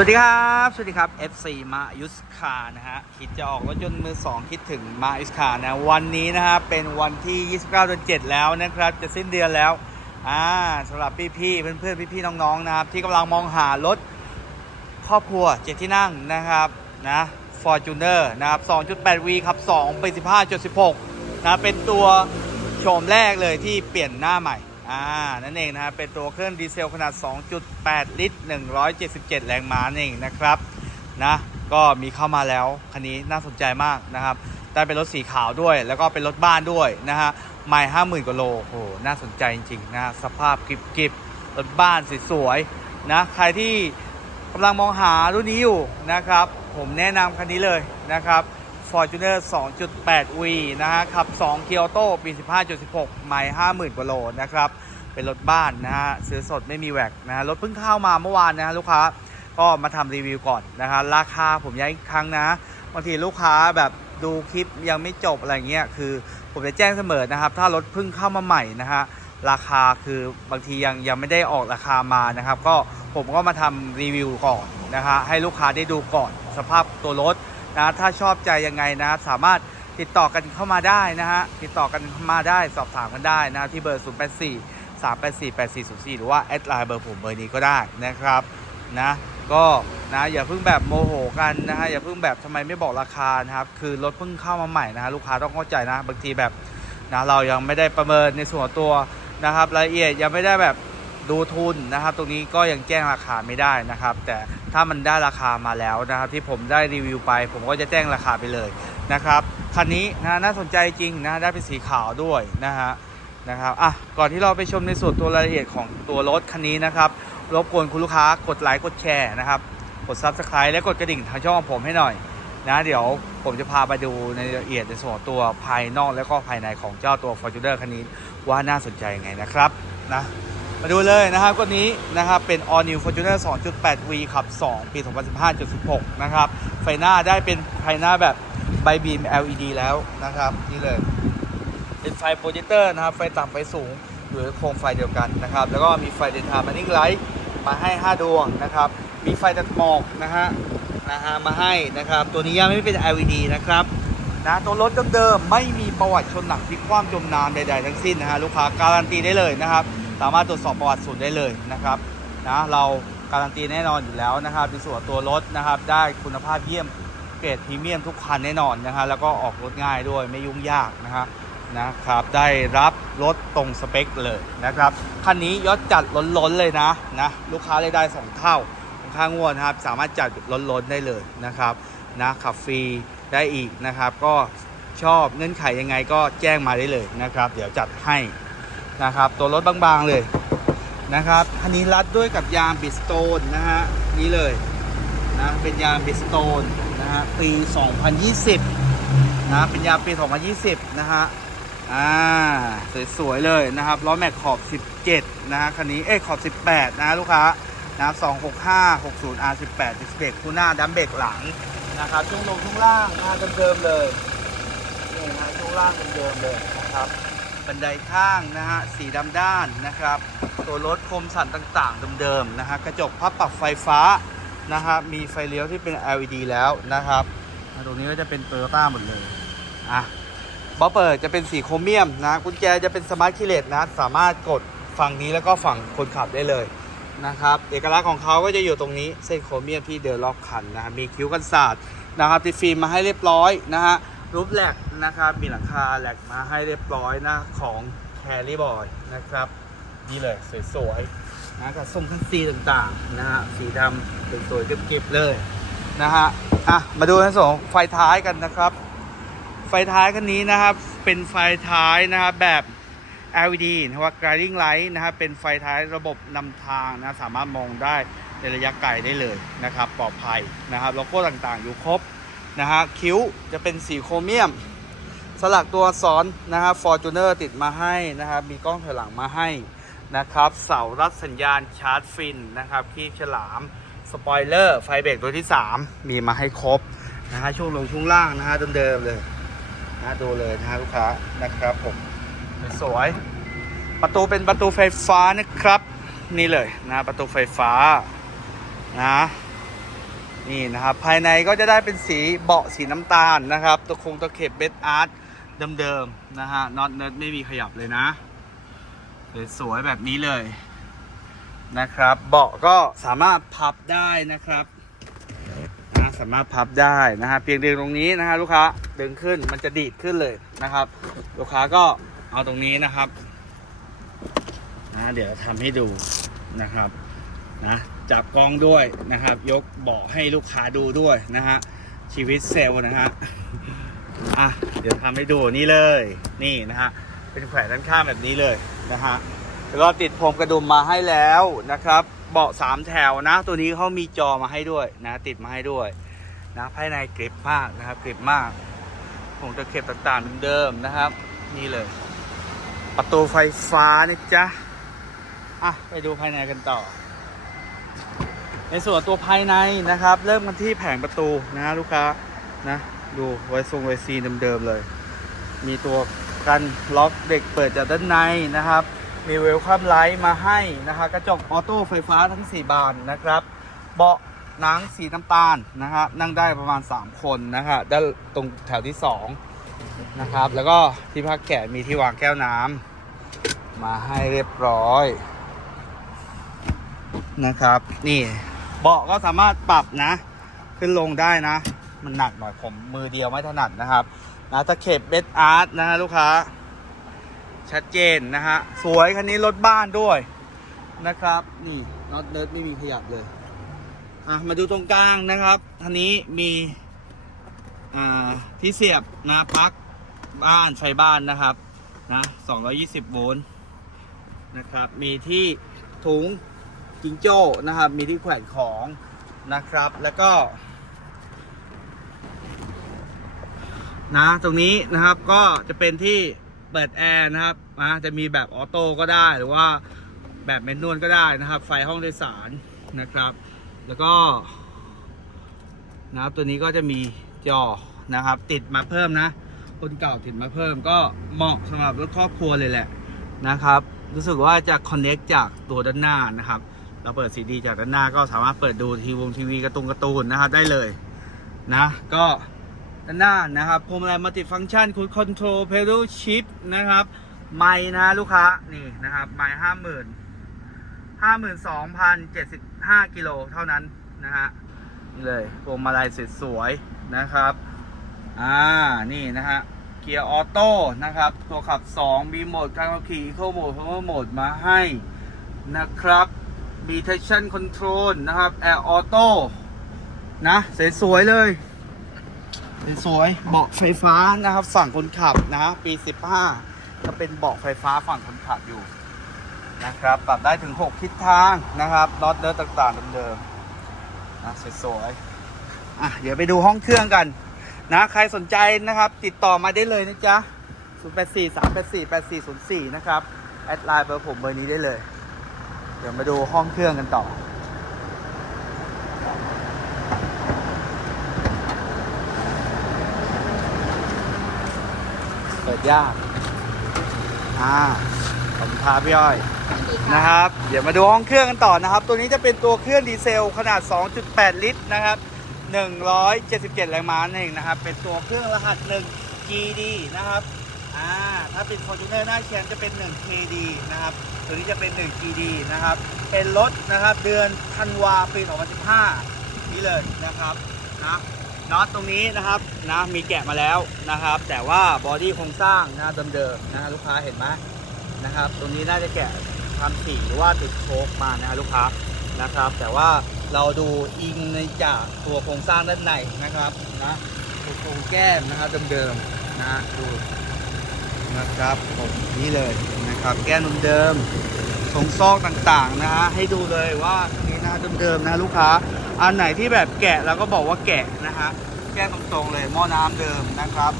วัสดีครับ สวัสดีครับ FC มายุสคานะฮะ คิดจะออกรถยนต์มือ 2 คิดถึงมายุสคานะ วันนี้นะฮะ เป็นวันที่ 29เดือน7แล้วนะครับ จะสิ้นเดือนแล้ว อ่าสำหรับพี่ๆ เพื่อนๆ พี่ๆ น้องๆ นะครับ ที่กำลังมองหารถครอบครัวเจ็ดที่นั่งนะครับ นะ Fortuner นะครับ 2.8V ครับ2ปี15.16 นะ เป็นตัวโฉมแรกเลยที่เปลี่ยนหน้าใหม่ อ่า นั่นเองนะครับเป็นตัวเครื่องดีเซลขนาด 2.8 ลิตร 177 แรงม้านั่นเองนะครับ นะ ก็มีเข้ามาแล้ว คันนี้น่าสนใจมากนะครับ ได้เป็นรถสีขาวด้วย แล้วก็เป็นรถบ้านด้วยนะฮะ ไม่ห้าหมื่นกว่าโล โอ้โหน่าสนใจจริงๆนะสภาพกริบๆรถบ้านสวยๆนะ ใครที่กำลังมองหารุ่นนี้อยู่นะครับ ผมแนะนำคันนี้เลยนะครับ Fortuner 2.8V นะฮะ ขับ 2 เกียร์โต้ปี 15.16 ไม่50,000กว่าโลนะครับ เป็นรถบ้านนะฮะ ซื้อสดไม่มีแวกนะฮะ รถเพิ่งเข้ามาเมื่อวานนะฮะ ลูกค้า ก็มาทำรีวิวก่อนนะฮะ ราคาผมย้ำอีกครั้งนะ บางทีลูกค้าแบบดูคลิปยังไม่จบอะไรเงี้ย คือผมจะแจ้งเสมอนะครับ ถ้ารถเพิ่งเข้ามาใหม่นะฮะ ราคาคือบางทียังยังไม่ได้ออกราคามานะครับ ก็ผมก็มาทำรีวิวก่อนนะฮะ ให้ลูกค้าได้ดูก่อนสภาพตัวรถ นะ ถ้าชอบใจยังไงนะ สามารถติดต่อกันเข้ามาได้นะฮะ ติดต่อกันเข้ามาได้สอบถามกันได้นะที่เบอร์ 0 8 4 3 8 4 8 4 0 4 หรือว่าแอดไลน์เบอร์ผมเบอร์นี้ก็ได้นะครับนะก็นะอย่าเพิ่งแบบโมโหกันนะฮะอย่าเพิ่งแบบทำไมไม่บอกราคานะครับคือรถเพิ่งเข้ามาใหม่นะฮะลูกค้าต้องเข้าใจนะบางทีแบบนะเรายังไม่ได้ประเมินในส่วนตัวนะครับรายละเอียดยังไม่ได้แบบ ดูทุนนะครับ ตรงนี้ก็ยังแจ้งราคาไม่ได้นะครับ แต่ถ้ามันได้ราคามาแล้วนะครับ ที่ผมได้รีวิวไป ผมก็จะแจ้งราคาไปเลยนะครับคันนี้นะน่าสนใจจริงนะได้เป็นสีขาวด้วยนะฮะนะครับอะก่อนที่เราไปชมในส่วนตัวรายละเอียดของตัวรถคันนี้นะครับรบกวนคุณลูกค้ากดไลค์กดแชร์นะครับกด Subscribe และกดกระดิ่งทางช่องของผมให้หน่อยนะเดี๋ยวผมจะพาไปดูในรายละเอียดในส่วนตัวภายนอกและก็ภายในของเจ้าตัว Fortuner คันนี้ว่าน่าสนใจยังไงนะครับนะ มาดูเลยนะครับก็นี้นะครับเป็น All New Fortuner 2.8V ขับ 2 ปี 2015.16 นะครับ ไฟหน้าได้เป็นไฟหน้าแบบใบบีม LED แล้วนะครับ นี่เลย เป็นไฟโปรเจคเตอร์นะครับ ไฟต่ำไฟสูงหรือโคมไฟเดียวกันนะครับ แล้วก็มีไฟเดนทามันนิ่งไลท์มาให้ 5 ดวงนะครับ มีไฟตัดหมอกนะฮะนะฮะมาให้นะครับ ตัวนี้ยังไม่เป็น LED นะครับนะตัวรถเดิมๆไม่มีประวัติชนหนักพลิกคว่ำจมน้ำใดๆทั้งสิ้นนะฮะลูกค้าการันตีได้เลยนะครับ สามารถตรวจสอบประวัติศูนย์ได้เลยนะครับนะเราการันตีแน่นอนอยู่แล้วนะครับในส่วนตัวรถนะครับได้คุณภาพเยี่ยมเกรดพรีเมียมทุกคันแน่นอนนะครับแล้วก็ออกรถง่ายด้วยไม่ยุ่งยากนะครับนะครับได้รับรถตรงสเปคเลยนะครับคันนี้ยอดจัดล้นๆเลยนะนะลูกค้าเลยได้ 2 เท่าค่างวดนะครับสามารถจัดล้นๆได้เลยนะครับนะขับฟรีได้อีกนะครับ ก็ชอบเงื่อนไขยังไงก็แจ้งมาได้เลยนะครับ เดี๋ยวจัดให้ นะครับ ตัวรถบางๆเลยนะครับคันนี้รัดด้วยกับยางบิสโตนนะฮะนี่เลยนะเป็นยางบิสโตนนะฮะปี 2020นะเป็นยางปี 2020 นะฮะอ่าสวยๆเลยนะครับล้อแม็กขอบ 17 นะฮะคันนี้เอ้ขอบ 18 นะลูกค้านะครับ265 60 R18 ดิสเบรกคู่หน้าดัมเบรกหลังนะครับช่วงลงช่วงล่างนะเดิมๆเลยนี่นะช่วงล่างเดิมๆเลยนะครับ บันไดข้างนะฮะสีดำด้านนะครับ ตัวรถคมสันต่างๆเดิมๆนะฮะกระจกพับปรับไฟฟ้านะฮะมีไฟเลี้ยวที่เป็น LED แล้วนะครับตรงนี้ก็จะเป็นโตโยต้าหมดเลยอะบอเปิดจะเป็นสีโครเมียมนะกุญแจจะเป็นสมาร์ทคีเลสนะสามารถกดฝั่งนี้แล้วก็ฝั่งคนขับได้เลยนะครับเอกลักษณ์ของเขาก็จะอยู่ตรงนี้เส้นโครเมียมที่เดินรอบคันนะฮะมีคิ้วกันศาสตร์นะครับติดฟิล์มมาให้เรียบร้อยนะฮะ รูปแหลกนะครับ มีหลังคาแหลกมาให้เรียบร้อยนะของแครี่บอยนะครับนี่เลยสวยๆนะกับทรงคันซีต่างๆนะฮะสีดำสวยๆเก็บๆเลยนะฮะอะมาดูในส่วนของไฟท้ายกันนะครับ ไฟท้ายคันนี้นะครับ เป็นไฟท้ายนะครับแบบ LED นะว่า guiding light นะครับเป็นไฟท้ายระบบนำทางนะสามารถมองได้ในระยะไกลได้เลยนะครับ ปลอดภัยนะครับโลโก้ต่างๆ อยู่ครบ นะฮะคิ้วจะเป็นสีโครเมียม สลักตัวอักษรนะฮะฟอร์จูเนอร์ติดมาให้นะครับมีกล้องถอยหลังมาให้นะครับเสารัดสัญญาณชาร์จฟินนะครับคีบฉลามสปอยเลอร์ไฟเบรกตัวที่ 3 มีมาให้ครบนะฮะช่วงลงช่วงล่างนะฮะเดิมๆเลยนะดูเลยนะฮะลูกค้านะครับผมสวยประตูเป็นประตูไฟฟ้านะครับ นี่เลยนะประตูไฟฟ้านะ นี่นะครับ ภายในก็จะได้เป็นสีเบาะสีน้ำตาลนะครับตัวโครงตะเข็บเบสอาร์ตเดิมๆนะฮะน็อตเนิร์ดไม่มีขยับเลยนะสวยๆแบบนี้เลยนะครับ เบาะก็สามารถพับได้นะครับนะสามารถพับได้นะฮะเพียงดึงตรงนี้นะฮะลูกค้าดึงขึ้นมันจะดีดขึ้นเลยนะครับ ลูกค้าก็เอาตรงนี้นะครับนะเดี๋ยวทำให้ดูนะครับนะ จับกล้องด้วยนะครับ ยกเบาะให้ลูกค้าดูด้วยนะฮะชีวิตเซลล์นะฮะอะเดี๋ยวทำให้ดูนี่เลยนี่นะฮะเป็นแขวนด้านข้างแบบนี้เลยนะฮะแล้วก็ติดพรมกระดุมมาให้แล้วนะครับ เบาะสามแถวนะ ตัวนี้เขามีจอมาให้ด้วยนะ ติดมาให้ด้วยนะภายในกริบมากนะครับกริบมากผมตะเข็บต่างๆเดิมนะครับ นี่เลย ประตูไฟฟ้านะจ๊ะอะไปดูภายในกันต่อ ในส่วนตัวภายในนะครับ เริ่มกันที่แผงประตูนะฮะลูกค้านะดูไวทรงไวซีเดิมๆเลย มีตัวกันล็อกเด็กเปิดจากด้านในนะครับ มีเวลคัมไลท์มาให้นะคะกระจกออโต้ไฟฟ้าทั้ง 4 บานนะครับ เบาะหนังสีน้ำตาลนะฮะนั่งได้ประมาณ 3 คนนะฮะด้านตรงแถวที่ 2 นะครับ แล้วก็ที่พักแขกมีที่วางแก้วน้ำมาให้เรียบร้อยนะครับ นี่ เบาะก็สามารถปรับนะ ขึ้นลงได้นะ มันหนักหน่อยผมมือเดียวไม่ถนัดนะครับนะตะเข็บเบสอาร์ตนะฮะลูกค้า ชัดเจนนะฮะ สวยคันนี้รถบ้านด้วยนะครับ นี่น็อตเนิร์ดไม่มีขยับเลยอะมาดูตรงกลางนะครับทันนี้มีอ่าที่เสียบนะปลั๊กบ้านไฟบ้านนะครับนะ220 โวลต์นะครับ มีที่ถุง จิงโจ้นะครับ มีที่แขวนของนะครับ แล้วก็นะตรงนี้นะครับก็จะเป็นที่เปิดแอร์นะครับนะจะมีแบบออโต้ก็ได้หรือว่าแบบแมนนวลก็ได้นะครับ ไฟห้องโดยสารนะครับ แล้วก็นะครับตัวนี้ก็จะมีจอนะครับ ติดมาเพิ่มนะคนเก่าติดมาเพิ่มก็เหมาะสำหรับรถครอบครัวเลยแหละนะครับ รู้สึกว่าจะคอนเน็กจากตัวด้านหน้านะครับ เราเปิดซีดีจากด้านหน้าก็สามารถเปิดดูทีวงทีวีการ์ตูนการ์ตูนนะครับได้เลยนะก็ด้านหน้านะครับพวงมาลัยมัลติฟังก์ชันคุณคอนโทรลเพด l ชิปนะครับไม้นะลูกค้านี่นะครับไม้ห้าหมื่นห้าหมื่นสองพันเจ็ดสิบห้ากิโลเท่านั้นนะฮะเลยพวงมาลัยสวยๆนะครับอ่านี่นะฮะเกียร์ออโต้นะครับตัวขับ 2 มีโหมดการขับขี่ Eco Mode Power Mode มาให้นะครับ มี Traction Control นะครับ Air Auto นะสวยๆเลยสวยๆเบาะไฟฟ้านะครับ ฝั่งคนขับนะปี 15 จะเป็นเบาะไฟฟ้าฝั่งคนขับอยู่นะครับปรับได้ถึง 6 ทิศทางนะครับน็อตเดิร์ต่างๆเดิมๆนะสวยๆอะเดี๋ยวไปดูห้องเครื่องกันนะใครสนใจนะครับติดต่อมาได้เลยนะจ๊ะ 084 384 8404 นะครับ แอดไลน์เบอร์ผมเบอร์นี้ได้เลย เดี๋ยวมาดูห้องเครื่องกันต่อ เปิดยาก อ่าขอบคุณครับพี่อ้อยนะครับ เดี๋ยวมาดูห้องเครื่องกันต่อนะครับ ตัวนี้จะเป็นตัวเครื่องดีเซลขนาด 2.8 ลิตรนะครับ 177 แรงม้านั่นเองนะครับ เป็นตัวเครื่องรหัส1 GD นะครับ อ่าถ้าเป็นคอน t ูเนอร์หน้าแชมป์จะเป็น 1 KD นะครับตัวนี้จะเป็น 1 GD นะครับ เป็นรถนะครับเดือนธันวาปี 2015 นี่เลยนะครับนะน็อตตรงนี้นะครับนะมีแกะมาแล้วนะครับ แต่ว่าบอดี้โครงสร้างนะเดิมๆนะฮะลูกค้าเห็นไหมนะครับตรงนี้น่าจะแกะทำสีหรือว่าติดโชคมานะลูกค้านะครับ แต่ว่าเราดูอิงในจากตัวโครงสร้างด้านในนะครับนะตัวโครงแก้มนะครับเดิมๆนะดู นะครับผมนี่เลยนะครับ แก้มเดิมๆทรงซอกต่างๆนะฮะให้ดูเลยว่าตรงนี้นะเดิมๆนะลูกค้า อันไหนที่แบบแกะเราก็บอกว่าแกะนะฮะแก้ตรงๆเลยหม้อน้ำเดิมนะครับ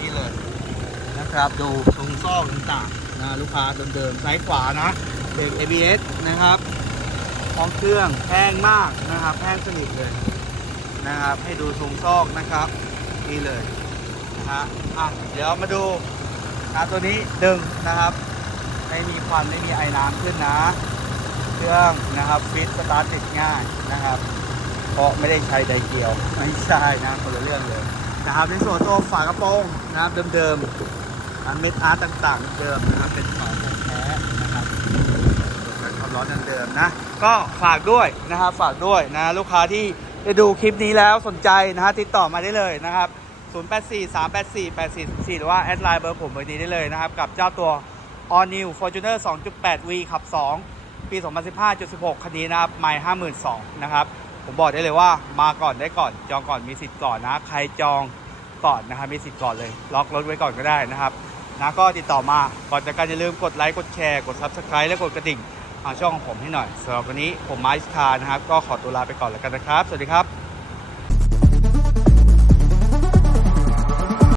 นี่เลยนะครับดูทรงซอกต่างๆนะลูกค้าเดิมๆซ้ายขวานะเบรก ABS นะครับห้องเครื่องแพงมากนะครับแพงสนิทเลยนะครับ ให้ดูทรงซอกนะครับนี่เลยนะฮะอะเดี๋ยวมาดู นะตัวนี้ดึงนะครับ ไม่มีควันไม่มีไอ้น้ำขึ้นนะ เครื่องนะครับฟิตสตาร์ทติดง่ายนะครับ เพราะไม่ได้ใช้ไดเกียวไม่ใช่นะคนละเรื่องเลยนะครับในส่วนตัวฝากระโปรงนะครับเดิมๆนะเม็ดอาร์ตต่างๆเดิมนะครับเป็นของแท้นะครับความร้อนเดิมๆนะ ก็ฝากด้วยนะครับฝากด้วยนะลูกค้าที่ได้ดูคลิปนี้แล้วสนใจนะฮะติดต่อมาได้เลยนะครับ 084 384 844 หรือว่าแอดไลน์เบอร์ผมเบอร์นี้ได้เลยนะครับ กับเจ้าตัว All New Fortuner 2.8 V ขับ 2 ปี 2015.16 คันนี้นะครับไม่52,000นะครับ ผมบอกได้เลยว่ามาก่อนได้ก่อน จองก่อนมีสิทธิ์ก่อนนะ ใครจองก่อนนะครับมีสิทธิ์ก่อนเลย ล็อกรถไว้ก่อนก็ได้นะครับนะก็ติดต่อมา ก่อนจากการอย่าลืมกดไลค์ กดแชร์ กด Subscribe และกดกระดิ่งทางช่องของผมให้หน่อยสำหรับวันนี้ผมไมค์คาร์นะครับ ก็ขอตัวลาไปก่อนแล้วกันนะครับ สวัสดีครับ